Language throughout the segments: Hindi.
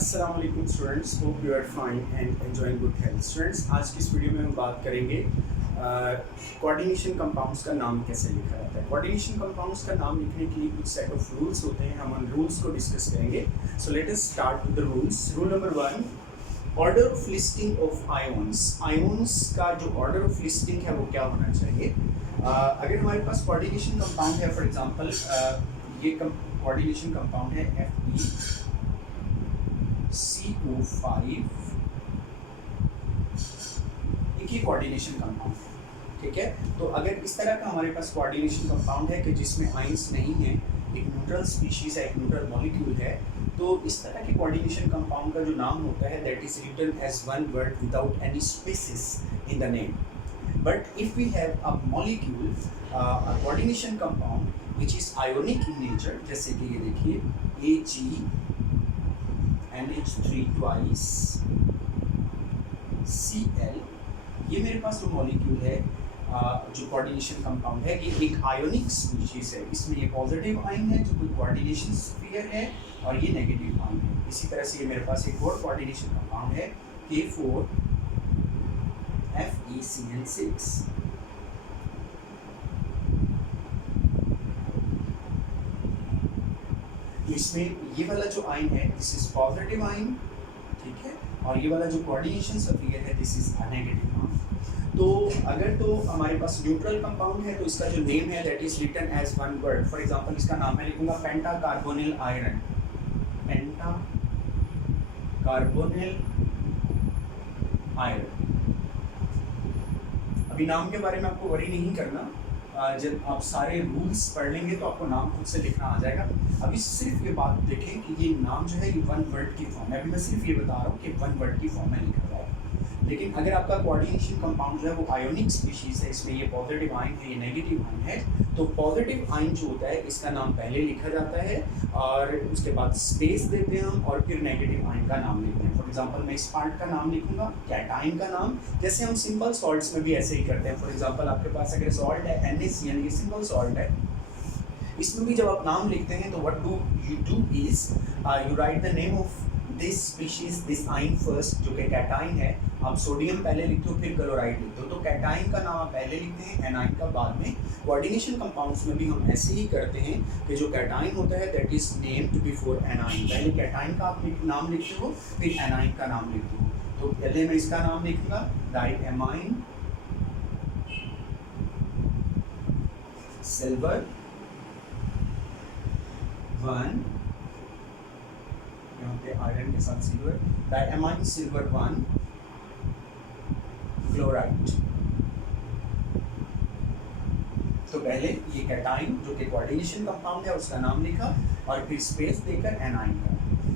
अस्सलाम वालेकुम students, hope you are fine and enjoying good health. Students, आज की इस वीडियो में हम बात करेंगे कोऑर्डिनेशन कंपाउंड्स का नाम कैसे लिखा जाता है। कोऑर्डिनेशन कंपाउंड्स का नाम लिखने के लिए कुछ सेट ऑफ रूल्स होते हैं, हम उन रूल्स को डिस्कस करेंगे। So let us start with the rules. Rule number 1, order of listing of ions. Ions का जो ऑर्डर ऑफ लिस्टिंग है वो क्या होना चाहिए। अगर हमारे पास कोऑर्डिनेशन कंपाउंड है, फॉर एग्जांपल ये कोऑर्डिनेशन कंपाउंड है FeCO5, एक ही कोऑर्डिनेशन कंपाउंड है, ठीक है। तो अगर इस तरह का हमारे पास कोऑर्डिनेशन कंपाउंड है कि जिसमें आइंस नहीं है, एक न्यूट्रल स्पीशीज है, एक न्यूट्रल मॉलिक्यूल है, तो इस तरह के कोऑर्डिनेशन कंपाउंड का जो नाम होता है that is written as one word without any spaces in the name. But if we have a molecule, a coordination compound which is ionic in nature, जैसे कि ये देखिए AgNH3 twice Cl, ये मेरे पास जो मॉलिक्यूल है, जो कोऑर्डिनेशन कंपाउंड है, ये एक आयोनिक स्पीशीज है। इसमें ये पॉजिटिव आयन है जो कोई कोऑर्डिनेशन स्फीयर है, और ये नेगेटिव आयन है। इसी तरह से ये मेरे पास एक और कोऑर्डिनेशन कंपाउंड है K4FeCl6। तो इसमें ये वाला जो आयन है दिस इज पॉजिटिव आयन, ठीक है, और ये वाला जो कोऑर्डिनेशन स्फीयर है this is a negative ion. तो अगर तो हमारे पास न्यूट्रल कंपाउंड है तो इसका जो नेम है that is written as one word. For example इसका नाम मैं लिखूंगा penta carbonyl iron, penta carbonyl iron. अभी नाम के बारे में आपको वरी नहीं करना, जब आप सारे रूल्स पढ़ लेंगे तो आपको नाम खुद से लिखना आ जाएगा। अभी सिर्फ ये बात देखें कि ये नाम जो है ये वन वर्ड की फॉर्म है। अभी मैं सिर्फ ये बता रहा हूँ कि वन वर्ड की फॉर्म में लिखा हुआ है। लेकिन अगर आपका कोऑर्डिनेशन कंपाउंड जो है वो आयोनिक स्पीशीज है, इसमें ये पॉजिटिव आयन है, ये नेगेटिव आयन है, तो पॉजिटिव आयन जो होता है इसका नाम पहले लिखा जाता है और उसके बाद स्पेस देते हैं हम, और फिर नेगेटिव आयन का नाम लिखते हैं। फॉर एग्जांपल मैं इस पार्ट का नाम लिखूंगा कैटायन का नाम, जैसे हम सिंपल सॉल्ट्स में भी ऐसे ही करते हैं। फॉर एग्जांपल आपके पास अगर सॉल्ट है NaCl, ये सिंपल सॉल्ट है, इसमें भी जब आप नाम लिखते हैं तो what do you do is you right the name of this species, this ion first, जो कि कैटायन है। आप सोडियम पहले लिखते हो फिर क्लोराइड लिखते हो, तो कैटायन का नाम आप पहले लिखते हैं, एनायन का बाद में। कोऑर्डिनेशन कंपाउंड्स में भी हम ऐसे ही करते हैं कि जो कैटायन होता है that is named before anion. पहले कैटायन का आप नाम लिखते हो फिर एनायन का नाम लिखते हो। तो पहले मैं इसका नाम लिखूंगा डाइएमाइन सिल्वर 1, यहाँ पे आयरन के साथ सिल्वर, डाइएमाइन सिल्वर 1 क्लोराइड। तो पहले ये कैटायन जो कि कोऑर्डिनेशन कंपाउंड है उसका नाम लिखा और फिर स्पेस देकर एनायन का।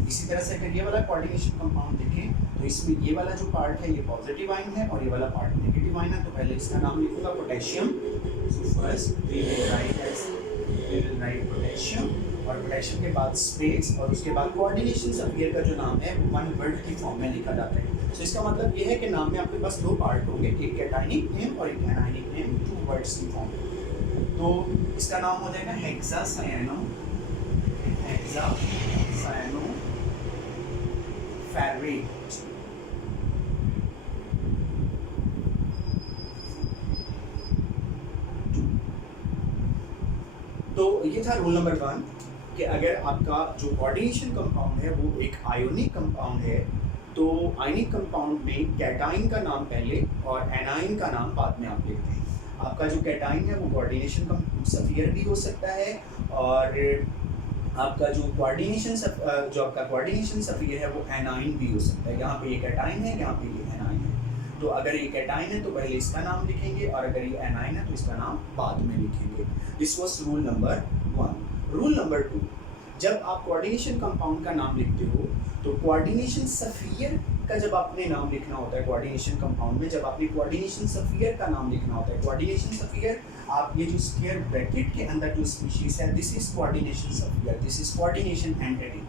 इसी तरह से अगर ये वाला कोऑर्डिनेशन कंपाउंड देखें तो इसमें ये वाला जो पार्ट है ये पॉजिटिव आयन है और ये वाला पार्ट नेगेटिव आयन है। तो पहले इसका नाम लिखूंगा potassium. First we will write potassium, और पोटेशियम के बाद स्पेस, और उसके बाद कोऑर्डिनेशन स्फीयर का जो नाम है वन वर्ड की फॉर्म में लिखा जाता है। तो इसका मतलब ये है कि नाम में आपके पास दो पार्ट होंगे, एक कैटायनिक नेम और एक एनायनिक नेम, टू वर्ड्स की फॉर्म। तो इसका नाम हो जाएगा हेक्सासायनो फेरेट। तो ये था रूल नंबर 1 कि अगर आपका जो कोऑर्डिनेशन कंपाउंड है वो एक आयोनिक कंपाउंड है तो आयनिक कंपाउंड में कैटायन का नाम पहले और एनायन का नाम बाद में आप लिखते हैं। आपका जो कैटायन है वो कोऑर्डिनेशन स्फीयर भी हो सकता है, और आपका जो आपका कोऑर्डिनेशन स्फीयर है वो एनायन भी हो सकता है। यहाँ पे ये कैटायन है, यहाँ पे ये एनायन है। तो अगर ये कैटायन है तो पहले इसका नाम लिखेंगे, और अगर ये एनायन है तो इसका नाम बाद में लिखेंगे। This was rule number 1। Rule number 2, जब आप कोऑर्डिनेशन कंपाउंड का नाम लिखते हो तो कोऑर्डिनेशन स्फीयर का जब आपने नाम लिखना होता है, कोऑर्डिनेशन कंपाउंड में जब आपने कोऑर्डिनेशन स्फीयर का नाम लिखना होता है, कोऑर्डिनेशन स्फीयर आप ये जो स्क्वायर ब्रैकेट के अंदर जो स्पीशीज है this is coordination sphere, this is coordination entity.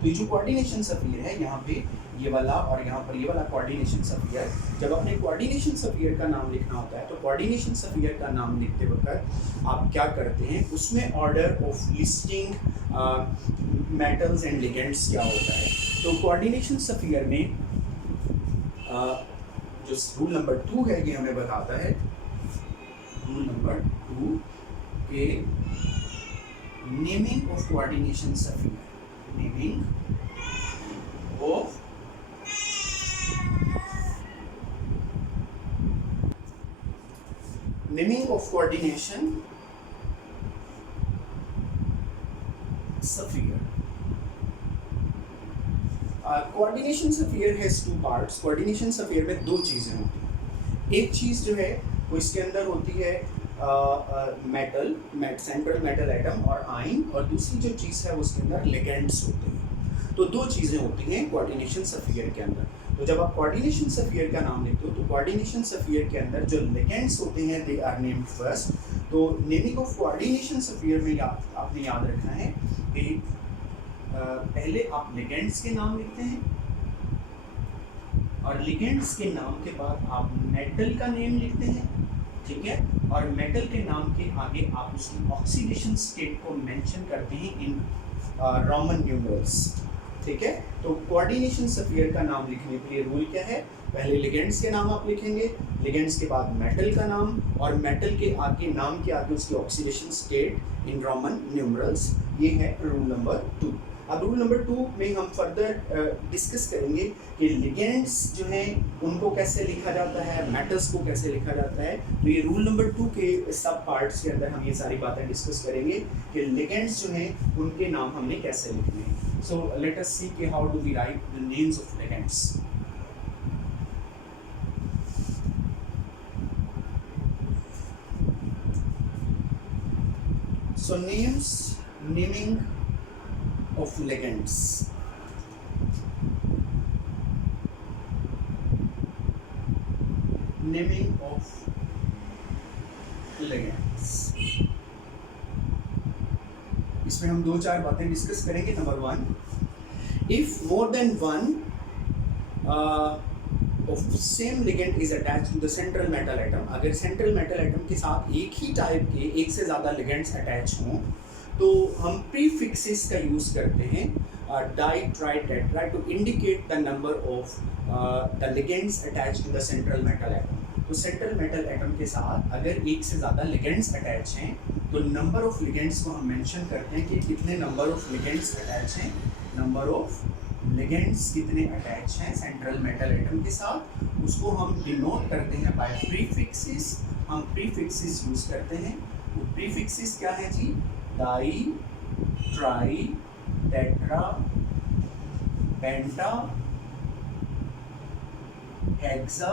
तो ये जो कोऑर्डिनेशन स्फीयर है यहाँ पे ये वाला और यहाँ पर ये वाला कोऑर्डिनेशन स्फीयर, जब अपने कोऑर्डिनेशन स्फीयर का नाम लिखना होता है तो कोऑर्डिनेशन स्फीयर का नाम लिखते वक्त आप क्या करते हैं, उसमें order of listing metals and ligands क्या होता है। तो कोऑर्डिनेशन स्फीयर में जो रूल नंबर 2 है ये हमें बताता है, रूल नंबर 2 के naming of coordination sphere, naming of coordination sphere. Coordination sphere has two parts. Coordination sphere में दो चीज़ें होती हैं। एक चीज़ जो है वो इसके अंदर होती है मेटल, सेंट्रल मेटल एटम और आयन, और दूसरी जो चीज़ है उसके अंदर लिगेंड्स होते हैं। तो दो चीज़ें होती हैं कोऑर्डिनेशन स्फीयर के अंदर। तो जब आप कोऑर्डिनेशन स्फीयर का नाम लिखते हो तो कोऑर्डिनेशन स्फीयर के अंदर जो लिगेंड्स होते हैं दे आर नेम्ड फर्स्ट। तो नेमिंग ऑफ कोऑर्डिनेशन स्फीयर में आपने याद रखना है कि पहले आप लिगेंड्स के नाम लिखते हैं और लिगेंड्स के नाम के बाद आप मेटल का नेम लिखते हैं, ठीक है, और मेटल के नाम के आगे आप उसकी ऑक्सीडेशन स्टेट को मेंशन करते हैं इन रोमन न्यूमरल्स, ठीक है। तो कोऑर्डिनेशन स्फीयर का नाम लिखने के लिए रूल क्या है, पहले लिगेंड्स के नाम आप लिखेंगे, लिगेंड्स के बाद मेटल का नाम और मेटल के आगे नाम के आगे उसकी oxidation state in Roman numerals. ये है रूल नंबर 2। अब रूल नंबर 2 में हम फर्दर डिस्कस करेंगे कि लिगेंड्स जो हैं उनको कैसे लिखा जाता है, मेटल्स को कैसे लिखा जाता है। तो ये रूल नंबर 2 के सब पार्ट्स के अंदर हम ये सारी बातें डिस्कस करेंगे कि लिगेंड्स जो हैं उनके नाम हमने कैसे लिखने हैं। सो लेट अस सी कि how do we write the names of ligands. So naming of ligands. Naming of ligands. इसमें हम दो चार बातें डिस्कस करेंगे। Number 1, if more than one of same ligand is attached to the central metal atom, अगर central metal atom के साथ एक ही टाइप के एक से ज़्यादा ligands अटैच हों तो हम प्रीफिक्सेस का यूज़ करते हैं di tri tetra to indicate the number of the ligands attach to the central metal atom. तो सेंट्रल मेटल एटम के साथ अगर एक से ज़्यादा लिगेंड्स अटैच हैं तो नंबर ऑफ लिगेंड्स को हम मेंशन करते हैं कि कितने नंबर ऑफ लिगेंड्स अटैच हैं, नंबर ऑफ लिगेंड्स कितने अटैच हैं सेंट्रल मेटल एटम के साथ, उसको हम डिनोट करते हैं बाय प्रीफिक्सेस। हम प्रीफिक्सेस यूज़ करते हैं। वो प्रीफिक्सेस क्या है जी, di, tri, tetra, penta, hexa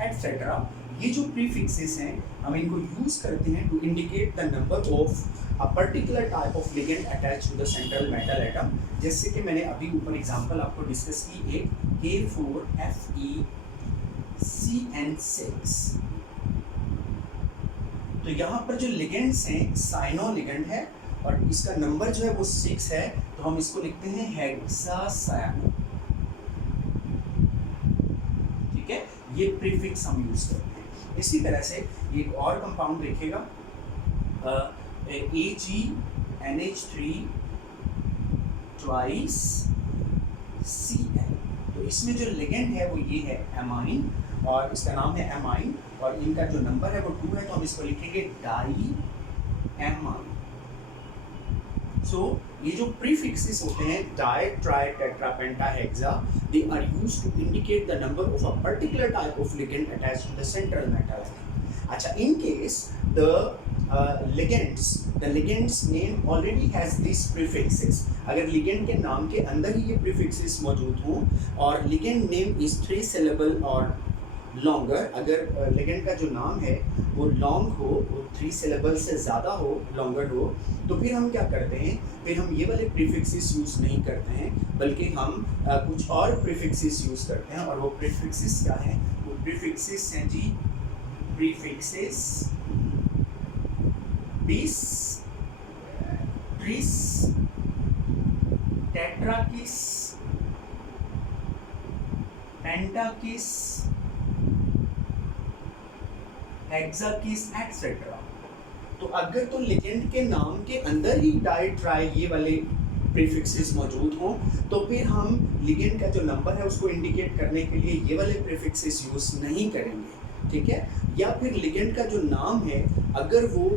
etcetera. ये जो प्रीफिक्सेस हैं हम इनको यूज करते हैं to indicate the number of a particular type of ligand attach to the central metal atom. जैसे कि मैंने अभी ऊपर एग्जांपल आपको डिस्कस की, एक K4FeCN6। तो यहाँ पर जो लिगेंड्स हैं साइनो लिगेंड है और इसका नंबर जो है वो 6 है, तो हम इसको लिखते हैं हेक्सासायनो, ठीक है। ये प्रीफिक्स हम यूज करते हैं। इसी तरह से एक और कंपाउंड देखिएगा AgNH3 ट्वाइस Cl। तो इसमें जो लिगेंड है वो ये है एमाइन और इसका नाम है एमाइन और इनका जो नंबर है वो 2 है, तो हम इसको लिखेंगे डाई एमाइन। सो ये जो प्रीफिक्सेस होते हैं di, tri, tetra, penta, hexa, they are used to indicate the number of a particular type of ligand attached to the central metal atom. अच्छा, in case the ligands name already has this prefixes, अगर लिगेंड के नाम के अंदर ही ये प्रीफिक्सेस मौजूद हों और लिगेंड नेम इज 3 syllable और लॉन्गर, अगर लिगेंड का जो नाम है वो लॉन्ग हो, वो 3 syllable से ज़्यादा हो, लॉन्गर हो, तो फिर हम क्या करते हैं, फिर हम ये वाले प्रीफिक्सेस यूज़ नहीं करते हैं बल्कि हम कुछ और प्रीफिक्सेस यूज़ करते हैं। और वो प्रीफिक्सेस क्या हैं, वो प्रीफिक्सेस हैं जी, प्रीफिक्सेस बिस, ट्रिस, टेट्राकिस, पेंटाकिस, हेक्साकिस एटसेट्रा। तो अगर तो लिगेंड के नाम के अंदर ही डाई, ट्राई ये वाले प्रीफिक्सेस मौजूद हों, तो फिर हम लिगेंड का जो नंबर है उसको इंडिकेट करने के लिए ये वाले प्रीफिक्सेस यूज़ नहीं करेंगे, ठीक है। या फिर लिगेंड का जो नाम है अगर वो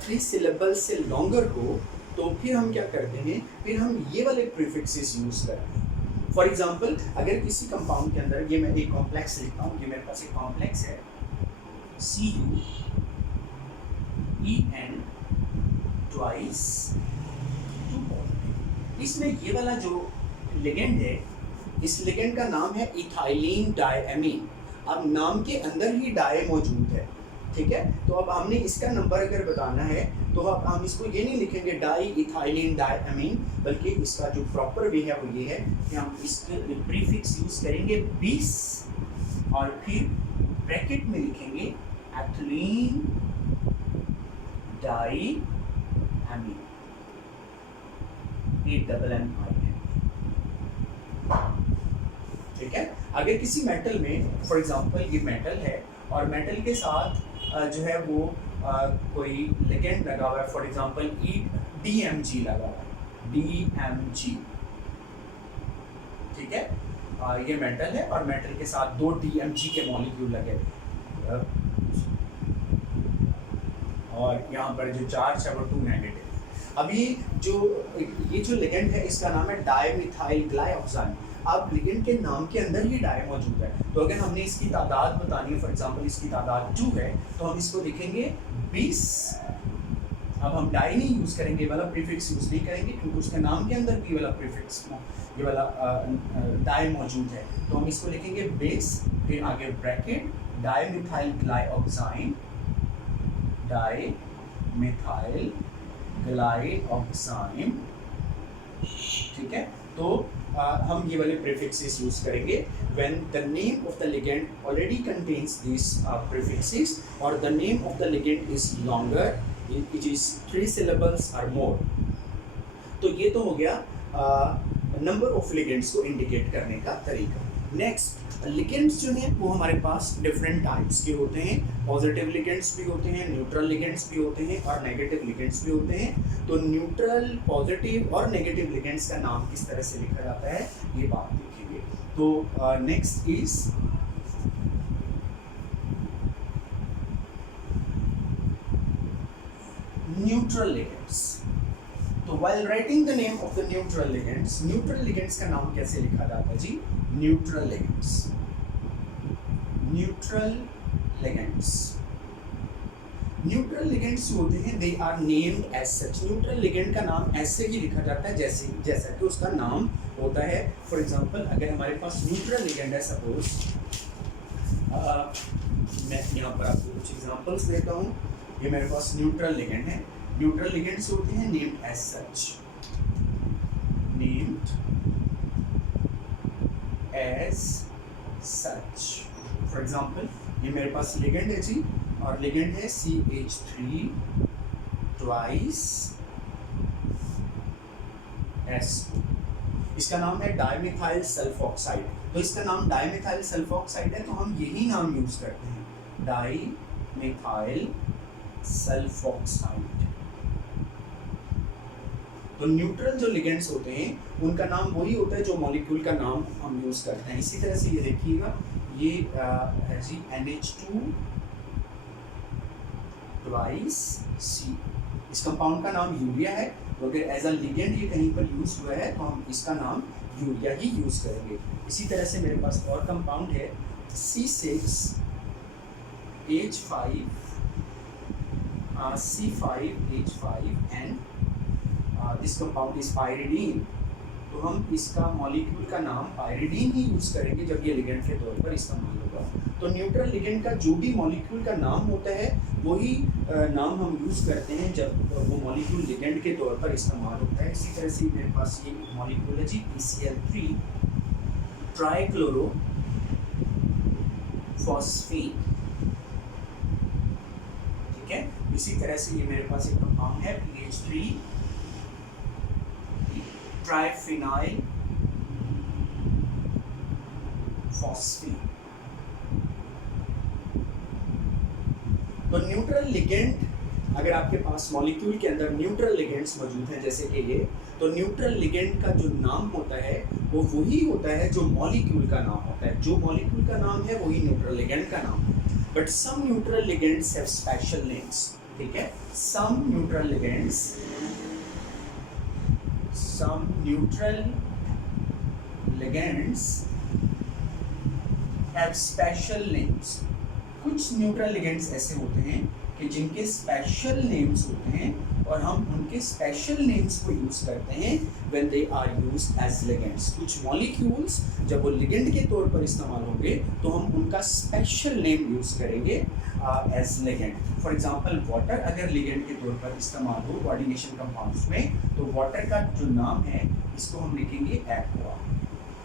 3 सिलेबल से लॉन्गर हो तो फिर हम क्या करते हैं, फिर हम ये वाले प्रीफिक्सेस यूज़ करते हैं। फॉर एग्जांपल अगर किसी कंपाउंड के अंदर, ये मैं एक कॉम्प्लेक्स लिखता हूँ, ये मेरे पास एक कॉम्प्लेक्स है CuEN ट्वाइस 2 पॉजिटिव। इसमें ये वाला जो लिगेंड है, इस लिगेंड का नाम है इथाइलिन डायमीन। अब नाम के अंदर ही डाई मौजूद है, ठीक है। तो अब हमने इसका नंबर अगर बताना है तो अब हम इसको ये नहीं लिखेंगे डाई इथाइलिन डायमीन, बल्कि इसका जो प्रॉपर वे है वो ये है कि हम इसके प्रीफिक्स यूज करेंगे 20 और फिर ब्रैकेट में लिखेंगे एथिलीन डाई एमीन, AMMIN, ठीक है। अगर किसी मेटल में, फॉर एग्जांपल ये मेटल है और मेटल के साथ जो है वो कोई लिगेंड लगा हुआ है, फॉर एग्जांपल DMG लगा हुआ है, DMG, ठीक है। ये मेटल है और मेटल के साथ 2 DMG के मॉलिक्यूल लगे हैं और यहाँ पर जो चार्ज है वो 2 नेगेटिव। अब ये जो लिगेंड है इसका नाम है डायमिथाइल ग्लाइऑक्साइड। अब लिगेंड के नाम के अंदर ही डाई मौजूद है, तो अगर हमने इसकी तादाद बतानी है, फॉर एग्जांपल इसकी तादाद 2 है, तो हम इसको लिखेंगे 20। अब हम डाई नहीं यूज़ करेंगे, वाला प्रीफिक्स यूज़ नहीं करेंगे क्योंकि उसके नाम के अंदर भी वाला प्रीफिक्स, ये वाला डाई मौजूद है, तो हम इसको लिखेंगे 20, फिर आगे ब्रैकेट डायमिथाइल ग्लाइऑक्साइड, डायमिथाइल ग्लाइऑक्साइड, ठीक है। तो हम ये वाले prefixes यूज करेंगे when the name of the ligand already contains these prefixes or the name of the ligand is longer, it is 3 syllables or more। तो ये तो हो गया नंबर ऑफ लिगेंड्स को इंडिकेट करने का तरीका। नेक्स्ट, लिगेंड्स जो हैं वो हमारे पास डिफरेंट टाइप्स के होते हैं, पॉजिटिव लिगेंड्स भी होते हैं, न्यूट्रल लिगेंड्स भी होते हैं और नेगेटिव लिगेंड्स भी होते हैं। तो न्यूट्रल, पॉजिटिव और नेगेटिव लिगेंड्स का नाम किस तरह से लिखा जाता है ये बात देखेंगे। तो नेक्स्ट इज न्यूट्रल लिगेंड्स। तो while writing the name of the neutral ligands का नाम कैसे लिखा जाता है जी? Neutral ligands, neutral ligands. Neutral ligands जो होते हैं they are named as such. Neutral ligand का नाम ऐसे ही लिखा जाता है जैसा कि उसका नाम होता है। फॉर एग्जांपल अगर हमारे पास न्यूट्रल लिगेंड है, सपोज मैं यहाँ पर आपको कुछ एग्जांपल्स देता हूँ। ये मेरे पास न्यूट्रल लिगेंड है। न्यूट्रल लिगेंड्स होते हैं named as such, named as such. For example ये मेरे पास लिगेंड है जी, और लिगेंड है CH3 ट्वाइस SO। इसका नाम है डायमिथाइल सल्फॉक्साइड। तो इसका नाम डायमिथाइल सल्फॉक्साइड है, तो हम यही नाम यूज करते हैं, डायमिथाइल सल्फॉक्साइड। तो न्यूट्रल जो लिगेंड्स होते हैं उनका नाम वही होता है जो मॉलिक्यूल का नाम हम यूज करते हैं। इसी तरह से ये देखिएगा, ये है जी NH2 ट्वाइस C। इस कंपाउंड का नाम यूरिया है, तो अगर एज अ लिगेंड ये कहीं पर यूज हुआ है तो हम इसका नाम यूरिया ही यूज करेंगे। इसी तरह से मेरे पास और कंपाउंड है C5H5N। This compound is pyridine. तो हम इसका मॉलिक्यूल का नाम पायरिडीन ही यूज करेंगे जब ये लिगेंड के तौर पर इस्तेमाल होगा। तो न्यूट्रल लिगेंड का जो भी मॉलिक्यूल का नाम होता है वही नाम हम यूज करते हैं जब वो मॉलिक्यूल लिगेंड के तौर पर इस्तेमाल होता है। इसी तरह से मेरे पास ये मॉलिक्यूल है जी PCl3 ट्राइक्लोरो फॉस्फेट, ठीक है। इसी तरह से ये मेरे पास एक कंपाउंड है PH3 ट्राइफिनाइल फॉस्फेट। तो न्यूट्रल लिगेंड अगर आपके पास मॉलिक्यूल के अंदर न्यूट्रल लिगेंड्स मौजूद हैं जैसे कि ये, तो न्यूट्रल लिगेंड का जो नाम होता है वो वही होता है जो मॉलिक्यूल का नाम होता है। जो मॉलिक्यूल का नाम है वही न्यूट्रल लिगेंड का नाम है। But some neutral ligands have special names, ठीक है। Some neutral ligands have special names. कुछ न्यूट्रल लिगेंड्स ऐसे होते हैं कि जिनके स्पेशल नेम्स होते हैं और हम उनके स्पेशल नेम्स को यूज करते हैं when they are used as ligands. कुछ मॉलिक्यूल्स जब वो लिगेंड के तौर पर इस्तेमाल होंगे तो हम उनका स्पेशल नेम यूज करेंगे as ligand. For example water अगर लिगेंड के तौर पर इस्तेमाल हो कोऑर्डिनेशन कंपाउंड्स में, तो वाटर का जो नाम है इसको हम लिखेंगे एक्वा,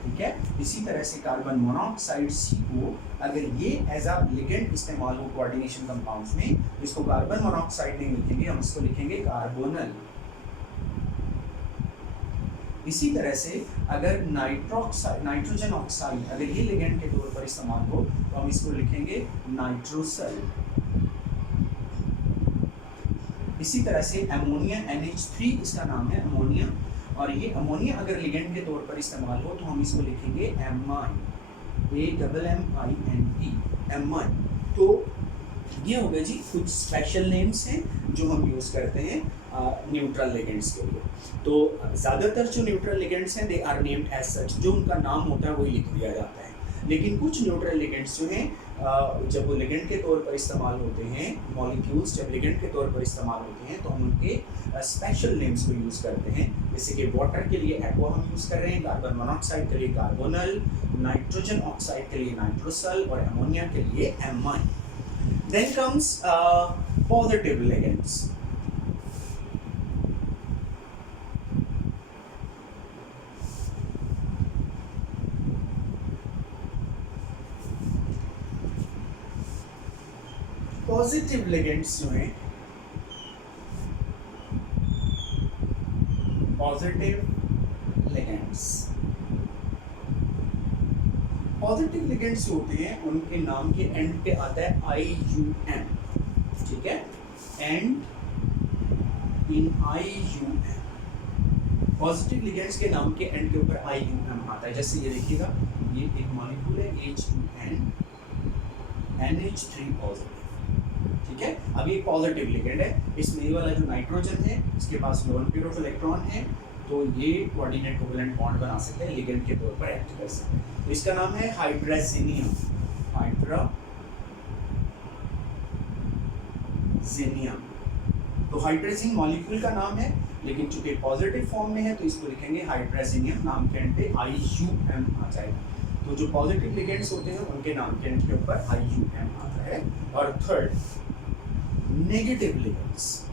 ठीक है। इसी तरह से कार्बन मोनोऑक्साइड CO अगर ये एज अ लिगेंड इस्तेमाल हो कोऑर्डिनेशन कंपाउंड्स में, तो इसको कार्बन मोनोऑक्साइड नहीं लिखेंगे, हम इसको लिखेंगे कार्बोनल। इसी तरह से अगर नाइट्रोजन ऑक्साइड अगर ये लिगेंड के तौर पर इस्तेमाल हो तो हम इसको लिखेंगे नाइट्रोसल। इसी तरह से अमोनिया NH3 इसका नाम है अमोनिया, और ये अमोनिया अगर लिगेंड के तौर पर इस्तेमाल हो तो हम इसको लिखेंगे एमाइन, AMMINE, एमाइन। तो ये हो गए जी कुछ स्पेशल नेम्स हैं जो हम यूज़ करते हैं न्यूट्रल लिगेंड्स के लिए। तो ज़्यादातर जो न्यूट्रल लिगेंड्स हैं they are named as such, जो उनका नाम होता है वही लिख दिया जाता है। लेकिन कुछ न्यूट्रल लिगेंड्स जो हैं जब वो लिगेंड के तौर पर इस्तेमाल होते हैं, मॉलिक्यूल्स जब लिगेंड के तौर पर इस्तेमाल होते हैं तो हम उनके स्पेशल नेम्स को यूज़ करते हैं। जैसे कि वाटर के लिए एक्वा हम यूज़ कर रहे हैं, कार्बन मोनोऑक्साइड के लिए कार्बोनल, नाइट्रोजन ऑक्साइड के लिए नाइट्रोसल और अमोनिया के लिए amine. Then comes positive ligands. Positive ligands जो हैं, पॉजिटिव लिगेंड्स होते हैं उनके नाम के एंड पे आता है IUM, ठीक है, and in IUM। Positive ligands के नाम के एंड के ऊपर IUM आता है। जैसे ये देखिएगा, ये एक मॉलिक्यूल है H2N NH3 पॉजिटिव, ठीक है। अब ये पॉजिटिव लिगेंड है, इसमें ये वाला जो नाइट्रोजन है इसके पास लोन पेयर ऑफ इलेक्ट्रॉन है, तो ये कोऑर्डिनेट कोवैलेंट बॉन्ड बना सकते हैं, लिगेंड के तौर पर एक्ट कर सकते हैं। तो इसका नाम है हाइड्राजीनियम, तो हाइड्राजीन मॉलिक्यूल का नाम है, लेकिन चूंकि पॉजिटिव फॉर्म में है तो इसको लिखेंगे हाइड्राजीनियम, नाम के एंड पे IUM आ जाएगा। तो जो पॉजिटिव लिगेंड्स होते हैं उनके नाम के एंड के ऊपर IUM आता है। और थर्ड, नेगेटिव लिगेंड्स,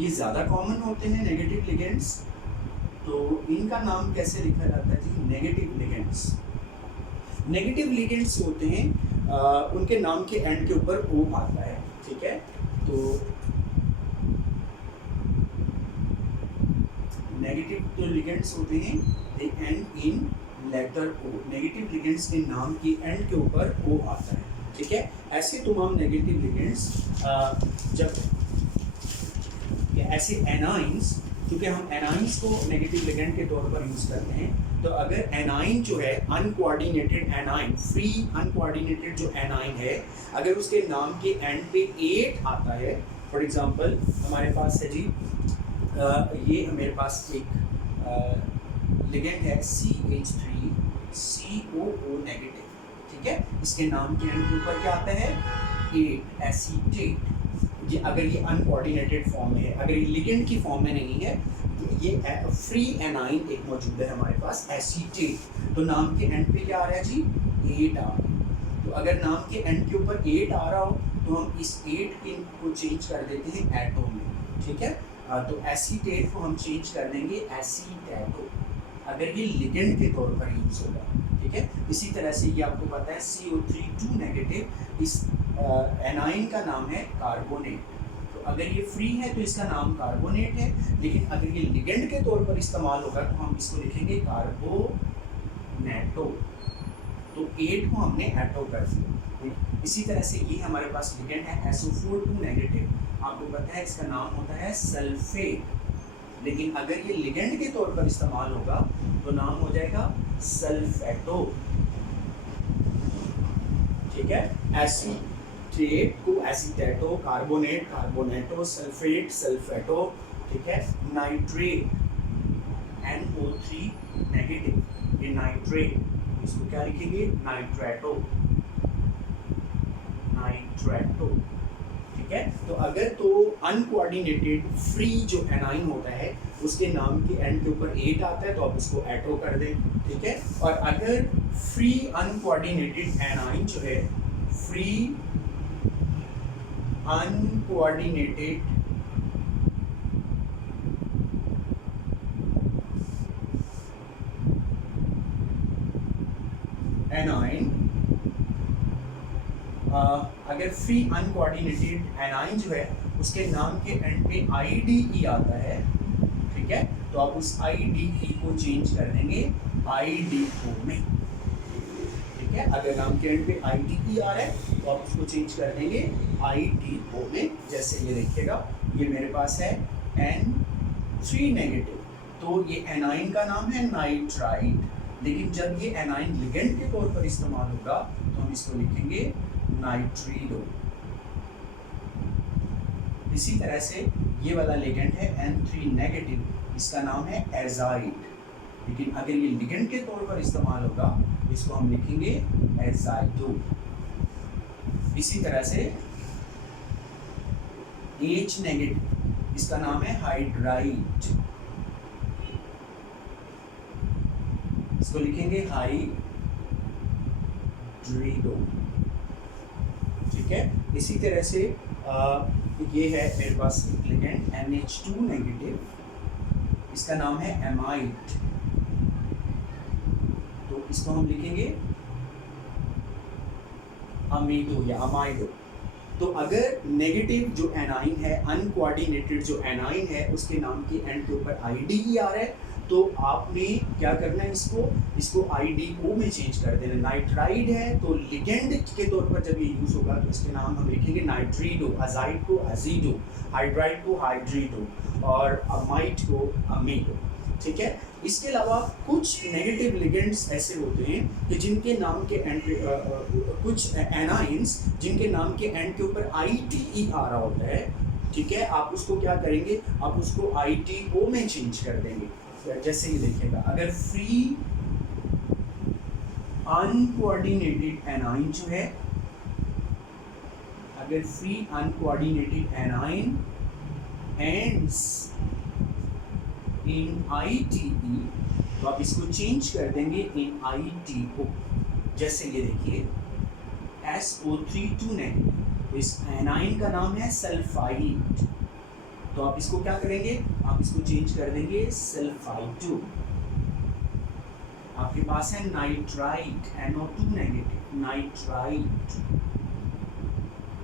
ये ज़्यादा कॉमन होते हैं नेगेटिव लिगेंड्स। तो इनका नाम कैसे लिखा जाता है जी? Negative ligands. नेगेटिव लिगेंड्स होते हैं उनके नाम के एंड के ऊपर O आता है, ठीक है। तो नेगेटिव जो लिगेंड्स होते हैं they end in letter O। Negative ligands के नाम के एंड के ऊपर O आता है, ठीक है। ऐसे तमाम नेगेटिव लिगेंड्स जब ऐसे एनाइंस, क्योंकि हम एनाइंस को नेगेटिव लिगेंड के तौर पर यूज़ करते हैं, तो अगर एनाइन जो है अनकोऑर्डिनेटेड एनाइन, फ्री अनकोऑर्डिनेटेड जो एनाइन है, अगर उसके नाम के एंड पे 8 आता है, फॉर एग्जांपल हमारे पास है जी ये मेरे पास एक लिगेंड है CH3 COO नेगेटिव, ठीक है। इसके नाम के एंड के ऊपर क्या आता है? 8 एसीटेट। ये अगर ये अनकोऑर्डिनेटेड फॉर्म में है, अगर ये लिगेंड की फॉर्म में नहीं है, तो ये फ्री एनाइन एक मौजूद है हमारे पास एसीटेट, तो नाम के एंड पे क्या आ रहा है जी? 8 आ रहा है। तो अगर नाम के एंड के ऊपर 8 आ रहा हो तो हम इस 8 को चेंज कर देते हैं एटो में, ठीक है। तो एसीटेट को हम चेंज कर देंगे एसीटेटो, अगर ये लिगेंड के तौर पर यूज होगा, ठीक है। इसी तरह से ये आपको पता है CO3 नेगेटिव, इस एनाइन का नाम है कार्बोनेट। तो अगर ये फ्री है तो इसका नाम कार्बोनेट है, लेकिन अगर ये लिगेंड के तौर पर इस्तेमाल होगा तो हम इसको लिखेंगे कार्बोनेटो। तो 8 को हमने एटो कर दिया। इसी तरह से ये हमारे पास लिगेंड है SO4 नेगेटिव, आपको पता है इसका नाम होता है सल्फेट, लेकिन अगर ये लिगेंड के तौर पर इस्तेमाल होगा तो नाम हो जाएगा सल्फेटो। ठीक है, एसीटेट को एसीटेटो, कार्बोनेट कार्बोनेटो, सल्फेट सल्फेटो। ठीक है, नाइट्रेट NO3 नेगेटिव, ये नाइट्रेट, इसको क्या लिखेंगे, नाइट्रेटो नाइट्रेटो। ठीक है, तो अगर तो अनकोऑर्डिनेटेड फ्री जो एनाइन होता है उसके नाम के एंड के ऊपर एट आता है तो आप उसको एटो कर दें। ठीक है, और अगर फ्री अनकोऑर्डिनेटेड एनाइन जो है, फ्री अनकोऑर्डिनेटेड एनाइन, अगर फ्री अनकोऑर्डिनेटेड एनाइन जो है उसके नाम के एंड पे IDE आता है, ठीक है, तो आप उस IDE को चेंज कर देंगे IDO में। ठीक है, अगर नाम के एंड पे IDE आ रहा है तो आप उसको चेंज कर देंगे IDO में। जैसे ये देखिएगा, ये मेरे पास है N3 नेगेटिव, तो ये एनाइन का नाम है नाइट्राइड, लेकिन जब ये एनाइन लिगेंड के तौर पर इस्तेमाल होगा तो हम इसको लिखेंगे नाइट्रीडो। इसी तरह से ये वाला लिगेंड है N3 नेगेटिव, इसका नाम है एजाइड, लेकिन अगर ये लिगेंड के तौर पर इस्तेमाल होगा तो इसको हम लिखेंगे एजाइडो। इसी तरह से H नेगेटिव, इसका नाम है हाइड्राइड, इसको लिखेंगे हाइड्रीडो। ठीक है, इसी तरह से ये है मेरे पास एक लिगेंड NH2 नेगेटिव, इसका नाम है एमाइड, तो इसको हम लिखेंगे अमीडो या अमाइडो। तो अगर नेगेटिव जो एनाइन है, अनकोऑर्डिनेटेड जो एनाइन है, उसके नाम के एंड के ऊपर IDE आ रहा है तो आपने क्या करना है, इसको IDO में चेंज कर देना। नाइट्राइड है तो लिगेंड के तौर पर जब ये यूज होगा तो इसके नाम हम लिखेंगे नाइट्रीडो, अजाइड को अजीडो, हाइड्राइड को हाइड्रीडो और अमाइड को अमीडो। ठीक है, इसके अलावा कुछ नेगेटिव लिगेंड्स ऐसे होते हैं कि जिनके नाम के एंड कुछ एनाइंस जिनके नाम के एंड के ऊपर ITE आ रहा होता है। ठीक है, आप उसको क्या करेंगे, आप उसको ITO में चेंज कर देंगे। जैसे ये देखिएगा, अगर फ्री अनकोऑर्डिनेटेड एनाइन जो है, अगर free uncoordinated A9 ends in ITE तो आप इसको चेंज कर देंगे इन ITO। जैसे ये देखिए SO3 नेगेटिव, तो इस एनाइन का नाम है सल्फाइड, तो आप इसको क्या करेंगे, आप इसको चेंज कर देंगे सल्फाइडो। आपके पास है नाइट्राइड NO2 नेगेटिव, नाइट्राइड,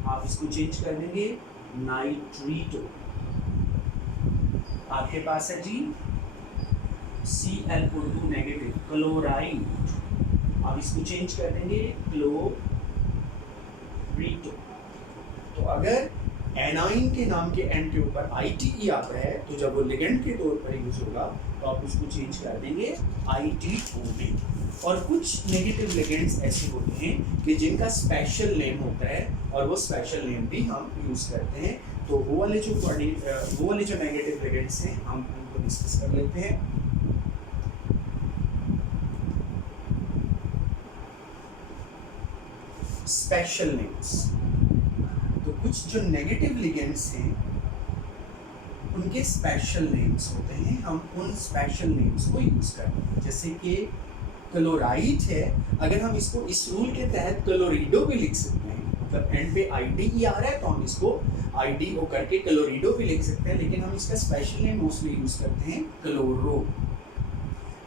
आप इसको चेंज कर देंगे नाइट्रीटो। आपके पास है जी ClO2 नेगेटिव, क्लोराइड, आप इसको चेंज कर देंगे क्लोरीटो। तो अगर एनाइन के नाम के एंड के ऊपर ITE आता है तो जब वो लिगेंड के तौर पर यूज होगा तो आप उसको चेंज कर देंगे ITO में। और कुछ नेगेटिव लिगेंड्स ऐसे होते हैं कि जिनका स्पेशल नेम होता है और वो स्पेशल नेम भी हम यूज करते हैं। तो वो वाले जो नेगेटिव लिगेंड्स हैं हम उनको डिस्कस कर लेते हैं। स्पेशल नेम्स, तो कुछ जो नेगेटिव लिगेंड्स हैं उनके स्पेशल नेम्स होते हैं, हम उन स्पेशल नेम्स को यूज करते हैं। जैसे कि क्लोराइड है, अगर हम इसको इस रूल के तहत क्लोरीडो भी लिख सकते हैं, मतलब एंड पे IDE आ रहा है तो हम इसको IDO करके क्लोरीडो भी लिख सकते हैं, लेकिन हम इसका स्पेशल नेम मोस्टली यूज करते हैं क्लोरो।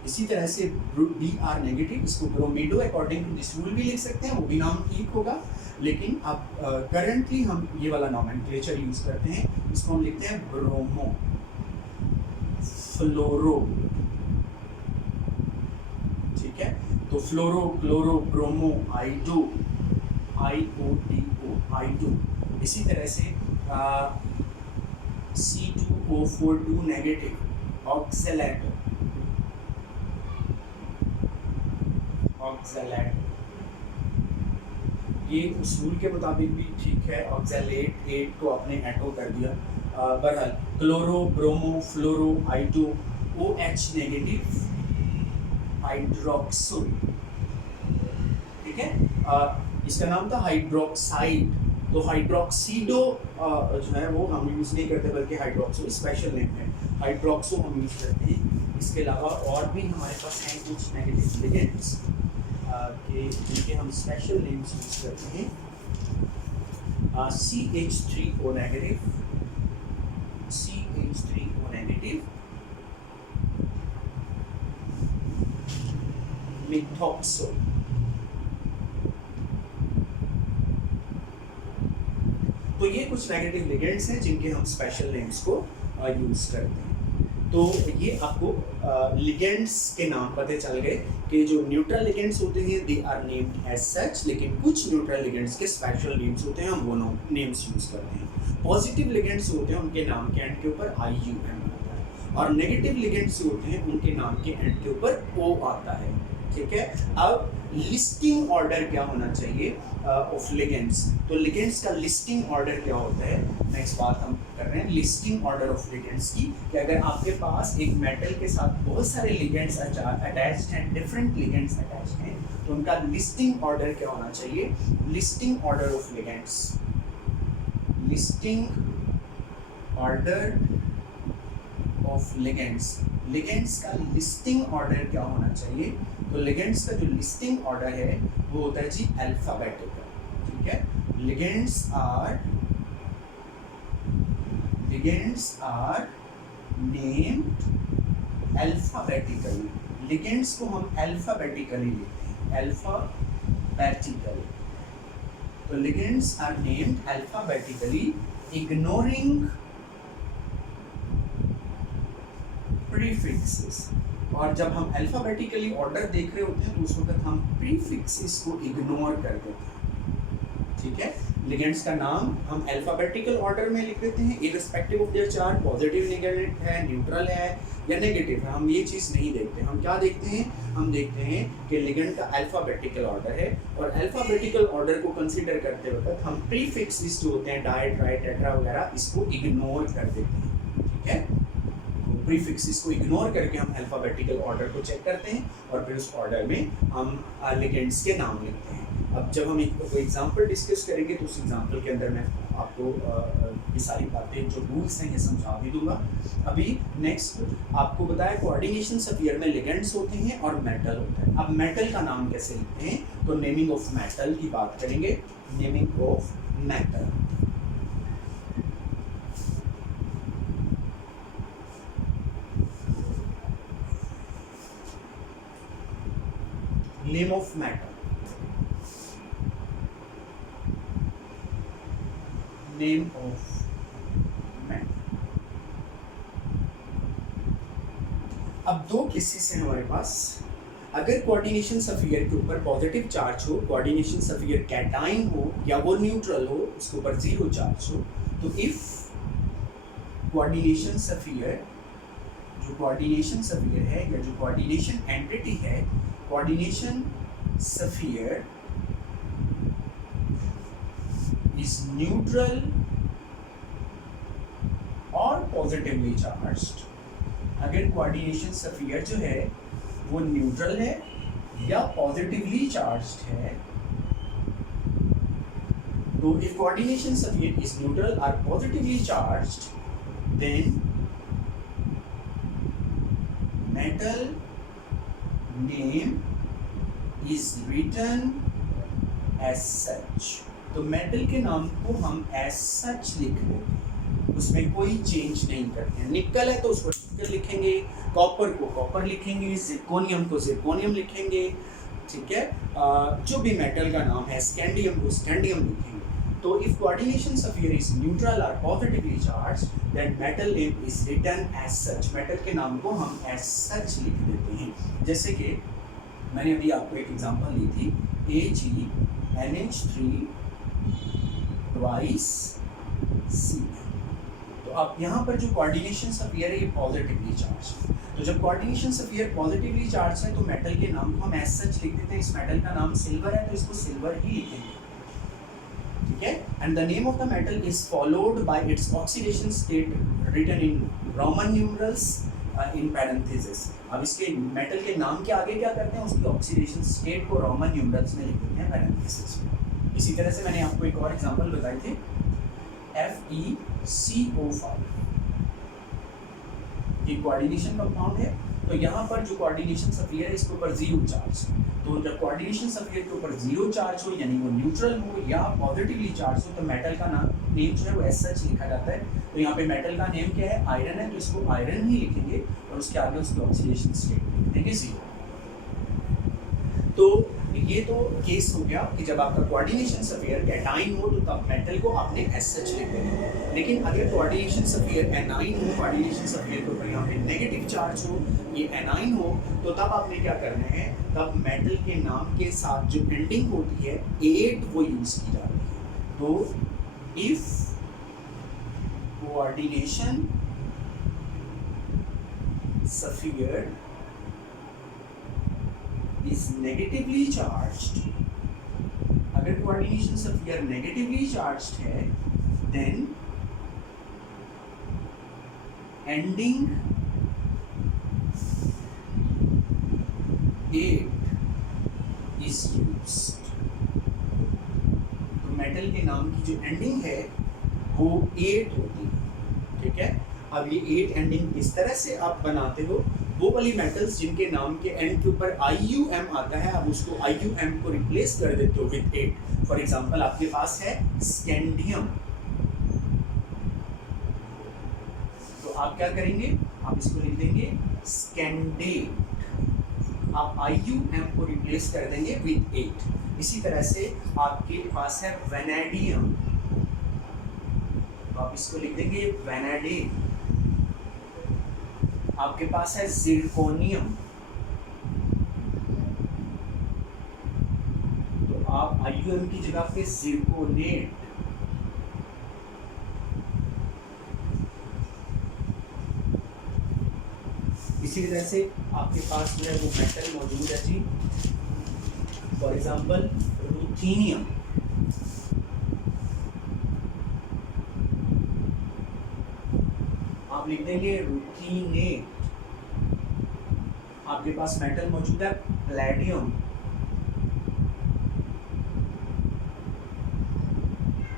इसी तरह से Br नेगेटिव, इसको ब्रोमीडो अकॉर्डिंग टू दिस रूल भी लिख सकते हैं, वो भी नाम ठीक होगा, लेकिन अब करंटली हम ये वाला नोमेनक्लेचर यूज करते हैं, इसको हम लिखते हैं ब्रोमो, फ्लोरो। ठीक है, तो फ्लोरो, क्लोरो, ब्रोमो, आइडो, IODO, आइडो। इसी तरह से C2O4 नेगेटिव ऑक्सलेट, ऑक्सलेट ये उसूल के मुताबिक भी ठीक है। ऑक्सलेट 8 को आपने एटो कर दिया। बहरहाल क्लोरो ब्रोमो फ्लोरो I2 OH नेगेटिव हाइड्रोक्सो, ठीक है। इसका नाम था हाइड्रोक्साइड, तो हाइड्रोक्सीडो जो है वो हम यूज़ नहीं करते, बल्कि हाइड्रोक्सो स्पेशल नेम है, हाइड्रोक्सो हम यूज़ करते हैं। इसके अलावा और भी हमारे पास हैं कुछ नेगेटिव लिगेंड्स के जिनके हम स्पेशल नेम्स यूज़ करते हैं। CH3O नेगेटिव, CH3O नेगेटिव, मिथॉक्सो, तो ये कुछ नेगेटिव लिगेंड्स हैं जिनके हम स्पेशल नेम्स को यूज़ करते हैं। तो ये आपको लिगेंड्स के नाम पता चल गए कि जो न्यूट्रल लिगेंड्स होते हैं they are named as such, लेकिन कुछ न्यूट्रल लिगेंड्स के स्पेशल नेम्स होते हैं, हम वो नेम्स यूज़ करते हैं। पॉजिटिव लिगेंड्स होते हैं उनके नाम के एंड के ऊपर IUM आता है, और नेगेटिव लिगेंड्स होते हैं उनके नाम के एंड के ऊपर O आता है, ठीक है। अब लिस्टिंग ऑर्डर क्या होना चाहिए ऑफ लिगेंड्स, तो लिगेंड्स का लिस्टिंग ऑर्डर क्या होता है, नेक्स्ट बात हम कर रहे हैं लिस्टिंग ऑर्डर ऑफ लिगेंड्स की, कि अगर आपके पास एक मेटल के साथ बहुत सारे लिगेंड्स अटैच्ड हैं, डिफरेंट लिगेंड्स अटैच्ड हैं, तो उनका लिस्टिंग ऑर्डर क्या होना चाहिए, listing order of ligands, listing order of ligands, ligands का लिस्टिंग ऑर्डर क्या होना चाहिए, तो लिगेंड्स का जो लिस्टिंग ऑर्डर है वो होता है जी अल्फाबेटिकल, ठीक है। Ligands are named alphabetically, ligands को हम अल्फाबेटिकली लेते हैं, अल्फाबेटिकल, तो ligands are named alphabetically ignoring prefixes, और जब हम अल्फाबेटिकली ऑर्डर देख रहे होते हैं तो उस वक्त हम प्रीफिक्सेस को इग्नोर कर देते हैं, ठीक है। लिगेंड्स का नाम हम अल्फाबेटिकल ऑर्डर में लिख देते हैं irrespective of their charge, positive negative है, न्यूट्रल है या नेगेटिव है, हम ये चीज़ नहीं देखते। हम क्या देखते हैं, हम देखते हैं कि लिगेंड का अल्फाबेटिकल ऑर्डर है, और अल्फाबेटिकल ऑर्डर को कंसीडर करते वक्त हम प्रीफिक्सेस जो होते हैं डाई ट्राई टेट्रा वगैरह इसको इग्नोर कर देते हैं, ठीक है। प्रीफिक्सेस को इग्नोर करके हम अल्फाबेटिकल ऑर्डर को चेक करते हैं, और फिर उस ऑर्डर में हम लिगेंड्स के नाम लिखते हैं। अब जब हम कोई एग्जांपल डिस्कस करेंगे तो उस एग्जांपल के अंदर मैं आपको ये सारी बातें जो रूल्स हैं ये समझा भी दूंगा। अभी नेक्स्ट आपको बताया कोऑर्डिनेशन स्फीयर में लिगेंड्स होते हैं और मेटल होता है। अब मेटल का नाम कैसे लिखते हैं, तो नेमिंग ऑफ मेटल की बात करेंगे, naming of metal. Name of matter, name of matter. अब दो केसेस हैं हमारे पास। अगर कोऑर्डिनेशन स्फीयर के ऊपर पॉजिटिव चार्ज हो, कोऑर्डिनेशन स्फीयर कैटाइन हो या वो न्यूट्रल हो, उसके ऊपर जीरो चार्ज हो, तो इफ कोऑर्डिनेशन स्फीयर, जो कोऑर्डिनेशन स्फीयर है या जो कोऑर्डिनेशन एंटिटी है, coordination sphere is neutral or positively charged, अगर coordination sphere जो है वो न्यूट्रल है या पॉजिटिवली चार्ज्ड है, तो if coordination sphere is neutral or positively charged, then metal name is written as such, तो मेटल के नाम को हम as such लिख देते हैं, उसमें कोई चेंज नहीं करते हैं। निकल है तो उसको निकल लिखेंगे, कॉपर को कॉपर लिखेंगे, जिरकोनियम को जिरकोनियम लिखेंगे, ठीक है। जो भी मेटल का नाम है, स्कैंडियम को स्कैंडियम लिखेंगे। तो if coordination sphere is neutral और positively charge, then metal name is written as such, metal के नाम को हम एज सच लिख देते हैं। जैसे कि मैंने अभी आपको एक एग्जांपल दी थी, AgNH3 2C, तो तो अब यहाँ पर जो कोऑर्डिनेशन स्फीयर है ये पॉजिटिवली चार्ज है। तो जब कोऑर्डिनेशन स्फीयर पॉजिटिवली चार्ज है तो मेटल के नाम को हम एज सच लिख देते हैं। इस मेटल का नाम सिल्वर है तो इसको सिल्वर ही लिखेंगे, ठीक है। And the name of the metal is followed by its oxidation state written in Roman numerals in parenthesis. अब इसके मेटल के नाम के आगे क्या करते हैं, उसकी ऑक्सीडेशन स्टेट को रोमन न्यूमरल्स में लिख देते हैं पैरेंथेसिस में। इसी तरह से मैंने आपको एक और एग्जांपल बताई थी, FeCO5 ये कोऑर्डिनेशन कंपाउंड है। तो यहाँ पर जो कोऑर्डिनेशन स्फीयर है इसके ऊपर जीरो चार्ज, तो जब कोऑर्डिनेशन स्फीयर के ऊपर जीरो चार्ज हो यानी वो न्यूट्रल हो या पॉजिटिवली चार्ज हो तो मेटल का नेम जो है वो एज सच लिखा जाता है। तो यहाँ पे मेटल का नेम क्या है, आयरन है, तो इसको आयरन ही लिखेंगे और उसके आगे उसकी ऑक्सीडेशन स्टेट लिख देंगे जीरो। तो ये तो केस हो गया कि जब आपका कोऑर्डिनेशन स्फीयर कैटाइन हो तो तब मेटल को आपने एज सच लिख देना। लेकिन अगर कोऑर्डिनेशन स्फीयर एनाइन हो, कोऑर्डिनेशन स्फीयर के ऊपर यहाँ पे नेगेटिव चार्ज हो, ये एनाइन हो, तो तब आपने क्या करना है, तब मेटल के नाम के साथ जो एंडिंग होती है 8 वो यूज की जाती है। तो if coordination sphere is negatively charged, अगर कोऑर्डिनेशन स्फीयर नेगेटिवली चार्ज्ड है then ending 8 is used। तो मेटल के नाम की जो एंडिंग है वो 8 होती है, ठीक है। अब ये 8 एंडिंग किस तरह से आप बनाते हो, वो वाली मेटल्स जिनके नाम के एंड के ऊपर IUM आता है, आप उसको IUM को रिप्लेस कर देते हो विद 8। फॉर एग्जांपल आपके पास है स्कैंडियम, तो आप क्या करेंगे, आप इसको लिख देंगे स्कैंडेट, आप IUM को रिप्लेस कर देंगे विद 8। इसी तरह से आपके पास है वैनेडियम, तो आप इसको लिख देंगे वैनेडेट। आपके पास है जिरकोनियम, तो आप IUM की जगह पे जिरकोनेट। इसी तरह से आपके पास जो है वो मेटल मौजूद है जी, फॉर एग्जांपल रुथीनियम, आप लिख देंगे रुथीनेट। आपके पास मेटल मौजूद है पैलेडियम,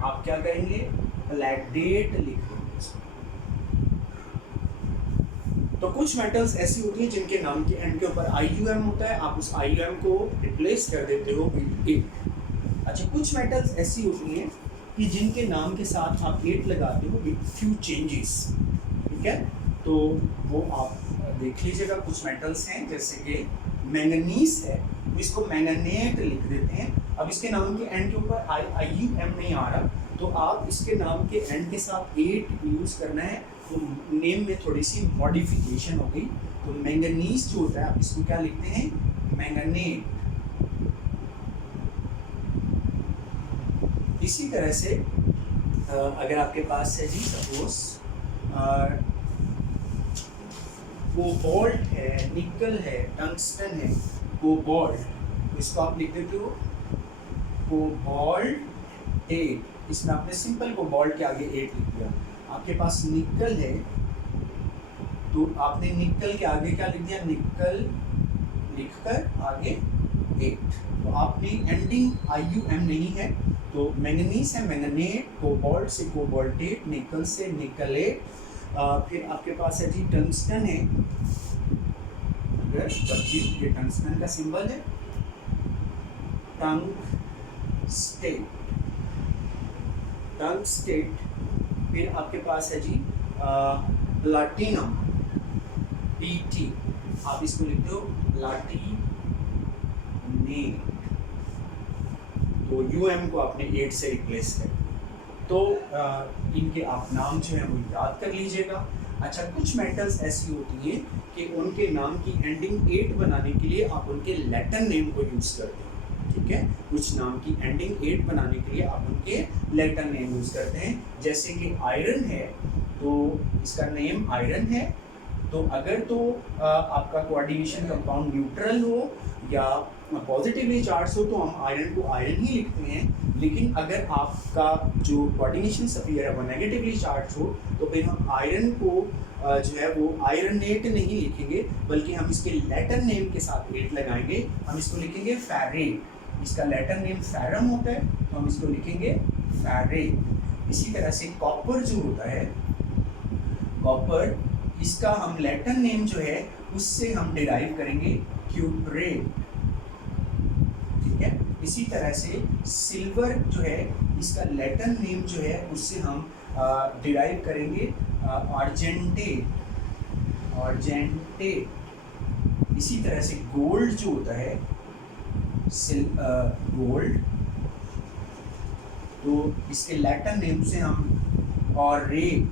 आप क्या करेंगे, पैलेडेट लिख देंगे। तो कुछ मेटल्स ऐसी होती हैं जिनके नाम के एंड के ऊपर IUM होता है, आप उस IUM को रिप्लेस कर देते हो विद 8। अच्छा, कुछ मेटल्स ऐसी होती हैं कि जिनके नाम के साथ आप 8 लगाते हो विद फ्यू चेंजेस, ठीक है। तो वो आप देख लीजिएगा, कुछ मेटल्स हैं जैसे कि मैंगनीज है, तो इसको मैंगनेट लिख देते हैं। अब इसके नाम के एंड के ऊपर IUM नहीं आ रहा, तो आप इसके नाम के एंड के साथ 8 यूज़ करना है, तो नेम में थोड़ी सी मॉडिफिकेशन हो गई। तो मैंगनीज जो होता है आप इसको क्या लिखते हैं, मैंगनेट। इसी तरह से अगर आपके पास है जी सपोज कोबाल्ट है, निकल है, टंगस्टन है, कोबाल्ट, तो इसको आप लिख देते हो कोबाल्टेट। इसमें आपने सिंपल कोबाल्ट के आगे 8 लिख दिया। आपके पास निकल है, तो आपने निकल के आगे क्या लिख दिया, निकल लिखकर आगे 8। तो आपने एंडिंग IUM नहीं है, तो मैंगनीज है मैंगनेट, कोबाल्ट से कोबाल्टेट, निकल से निकलेट। फिर आपके पास है जी टंगस्टन है, अगर ये टंगस्टन का सिंबल है टंगस्टेट, टंगस्टेट। फिर आपके पास है जी प्लैटिनम, PT, आप इसको लिखते हो प्लैटिनेट। तो UM को आपने 8 से रिप्लेस कर। तो इनके आप नाम जो है वो याद कर लीजिएगा। अच्छा, कुछ मेटल्स ऐसी होती हैं कि उनके नाम की एंडिंग 8 बनाने के लिए आप उनके लैटिन नेम को यूज़ करते हैं, ठीक है। कुछ नाम की एंडिंग 8 बनाने के लिए आप उनके लैटिन नेम यूज़ करते हैं। जैसे कि आयरन है, तो इसका नेम आयरन है। तो अगर तो आपका कोऑर्डिनेशन कंपाउंड न्यूट्रल हो या पॉजिटिवली चार्ज हो तो हम आयरन को आयरन ही लिखते हैं, लेकिन अगर आपका जो कोऑर्डिनेशन स्फीयर है वो नेगेटिवली चार्ज हो तो फिर हम आयरन को जो है वो आयरनेट नहीं लिखेंगे, बल्कि हम इसके लेटर नेम के साथ एट लगाएंगे। हम इसको लिखेंगे फेरेट। इसका लेटर नेम फेरम होता है तो हम इसको लिखेंगे फेरेट। इसी तरह से कॉपर जो होता है, कॉपर, इसका हम लेटर नेम जो है उससे हम डिराइव करेंगे क्यूप्रेट, ठीक है। इसी तरह से सिल्वर जो है इसका लेटर नेम जो है उससे हम डिराइव करेंगे आर्जेंटेट, आर्जेंटेट। इसी तरह से गोल्ड जो होता है गोल्ड, तो इसके लेटर नेम से हम और रेट,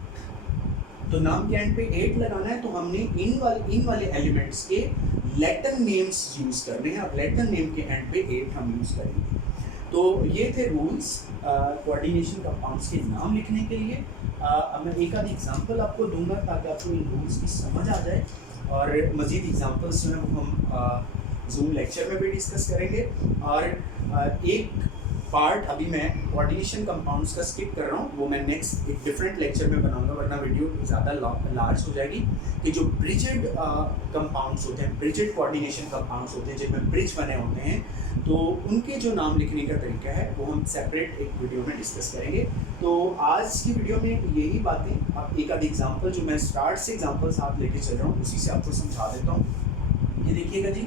तो नाम के एंड पे 8 लगाना है तो हमने इन वाले एलिमेंट्स के लेटर नेम्स यूज करने हैं और लेटर नेम के एंड पे 8 हम यूज करेंगे। तो ये थे रूल्स कोऑर्डिनेशन कंपाउंड्स के नाम लिखने के लिए। अब मैं एक आध एग्जांपल आपको दूंगा ताकि आपको इन रूल्स की समझ आ जाए, और मज़ीद एग्जांपल्स जो हैं हम जूम लेक्चर में भी डिस्कस करेंगे। और एक पार्ट अभी मैं कोऑर्डिनेशन कंपाउंड्स का स्किप कर रहा हूँ, वो मैं नेक्स्ट एक डिफरेंट लेक्चर में बनाऊंगा, वरना वीडियो ज़्यादा लार्ज हो जाएगी। कि जो ब्रिजेड कंपाउंड्स होते हैं, ब्रिजेड कोऑर्डिनेशन कंपाउंड्स होते हैं जिनमें ब्रिज बने होते हैं, तो उनके जो नाम लिखने का तरीका है वो हम सेपरेट एक वीडियो में डिस्कस करेंगे। तो आज की वीडियो में यही बातें, अब एक आध एग्जाम्पल जो मैं स्टार्ट से एग्जाम्पल साथ लेके चल रहा हूँ उसी से आपको समझा देता हूँ। ये देखिएगा जी,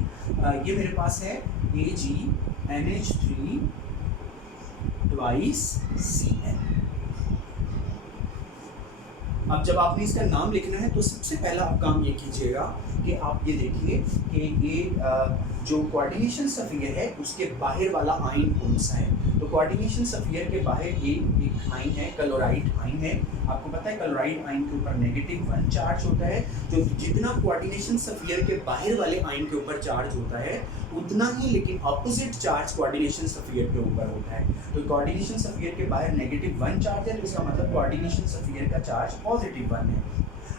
ये मेरे पास है AgNH3 twice Cl। अब जब आपने इसका नाम लिखना है तो सबसे पहला आप काम ये कीजिएगा कि आप ये देखिए कि ये जो कोऑर्डिनेशन स्फीयर है उसके बाहर वाला आयन कौन सा है। तो कोऑर्डिनेशन स्फीयर के बाहर एक आयन है, क्लोराइड आयन है। आपको पता है क्लोराइड आयन के ऊपर -1 चार्ज होता है। जो जितना कोऑर्डिनेशन स्फीयर के बाहर वाले आयन के ऊपर चार्ज होता है उतना ही लेकिन अपोजिट चार्ज कोऑर्डिनेशन स्फीयर के ऊपर होता है। तो कोऑर्डिनेशन स्फीयर के बाहर -1 चार्ज है तो इसका मतलब कोऑर्डिनेशन स्फीयर का चार्ज +1 है।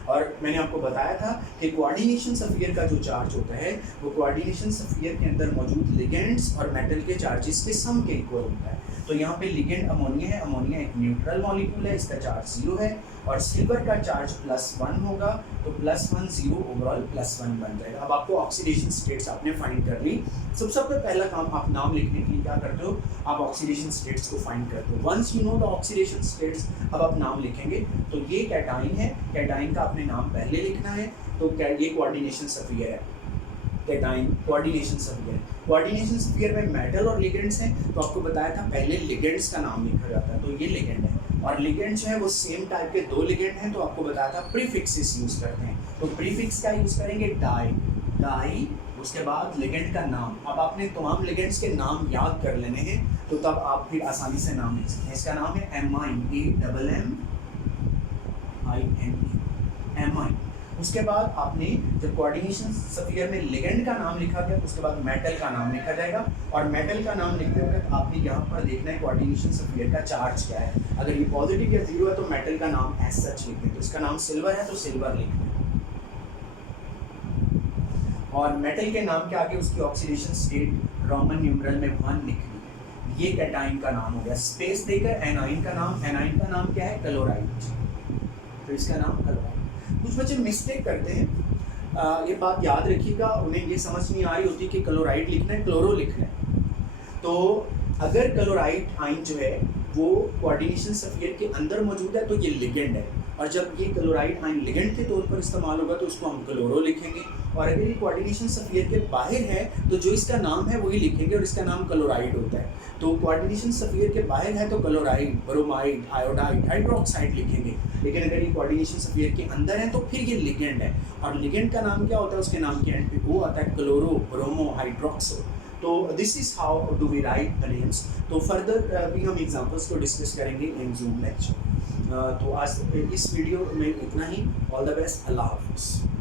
और मैंने आपको बताया था कि कोऑर्डिनेशन स्फीयर का जो चार्ज होता है वो कोऑर्डिनेशन स्फीयर के अंदर मौजूद लिगेंड्स और मेटल के चार्जेस के सम के इक्वल होता है। तो यहाँ पे लिगेंड अमोनिया है, अमोनिया एक न्यूट्रल मॉलिक्यूल है, इसका चार्ज 0 है, और सिल्वर का चार्ज +1 होगा, तो +1 0 ओवरऑल +1 बन जाएगा। अब आपको ऑक्सीडेशन स्टेट्स आपने फाइंड कर ली। सबसे पहला काम आप नाम लिखने के लिए क्या करते हो, आप ऑक्सीडेशन स्टेट्स को फाइंड करते हो। Once you know the oxidation states, अब आप नाम लिखेंगे। तो ये कैटाइन है, कैटाइन का आपने नाम पहले लिखना है। तो ये कोऑर्डिनेशन स्फीयर है, cation coordination sphere. Coordination sphere में मेटल और लिगेंड्स हैं, तो आपको बताया था पहले लिगेंड्स का नाम लिखा जाता है। तो ये लिगेंड है, और लिगेंड जो है वो सेम टाइप के 2 लिगेंड हैं। तो आपको बताया था प्रीफिक्सेस यूज करते हैं। तो प्रीफिक्स का यूज करेंगे डाई, डाई, उसके बाद लिगेंड का नाम। अब आपने तमाम लिगेंड्स के नाम याद कर लेने हैं, तो तब आप फिर आसानी से नाम लिख सकते हैं। इसका नाम है एमाइन, AMMINE, एमाइन। उसके बाद आपने जब कोऑर्डिनेशन स्फीयर में लिगेंड का नाम लिखा गया तो उसके बाद मेटल का नाम लिखा जाएगा, और मेटल का नाम लिखते वक्त आपने यहाँ पर देखना है कोऑर्डिनेशन स्फीयर का चार्ज क्या है। अगर ये पॉजिटिव या 0 है तो मेटल का नाम एज सच लिखते हैं। तो इसका नाम सिल्वर है तो सिल्वर लिखते हैं, और मेटल के नाम के आगे उसकी ऑक्सीडेशन स्टेट रोमन न्यूमरल में 1 लिख दी। ये कैटाइन का नाम हो गया। स्पेस देकर एनाइन का नाम, एनाइन का नाम क्या है, क्लोराइड, तो इसका नाम क्लोराइड। कुछ बच्चे मिस्टेक करते हैं, ये बात याद रखिएगा, उन्हें ये समझ नहीं आ रही होती कि क्लोराइड लिखना है क्लोरो लिखना है। तो अगर क्लोराइड आयन जो है वो कोऑर्डिनेशन स्फीयर के अंदर मौजूद है तो ये लिगेंड है, और जब ये क्लोराइड आयन लिगेंड के तौर पर इस्तेमाल होगा तो उसको हम क्लोरो लिखेंगे। और अगर ये कोऑर्डिनेशन स्फीयर के बाहर है तो जो इसका नाम है वही लिखेंगे, और इसका नाम क्लोराइड होता है। तो कोऑर्डिनेशन स्फीयर के बाहर है तो क्लोराइड, ब्रोमाइड, आयोडाइड, हाइड्रोक्साइड लिखेंगे। लेकिन अगर ये कोऑर्डिनेशन स्फीयर के अंदर है तो फिर ये लिगेंड है, और लिगेंड का नाम क्या होता है, उसके नाम के एंड पे वो आता है क्लोरो, ब्रोमो, हाइड्रोक्सो। तो this is how do we write the names. तो फर्दर भी हम एग्जांपल्स को डिस्कस करेंगे इन जूम लेक्चर। तो आज इस वीडियो में इतना ही। ऑल द बेस्ट, अल्लाह हाफिज़।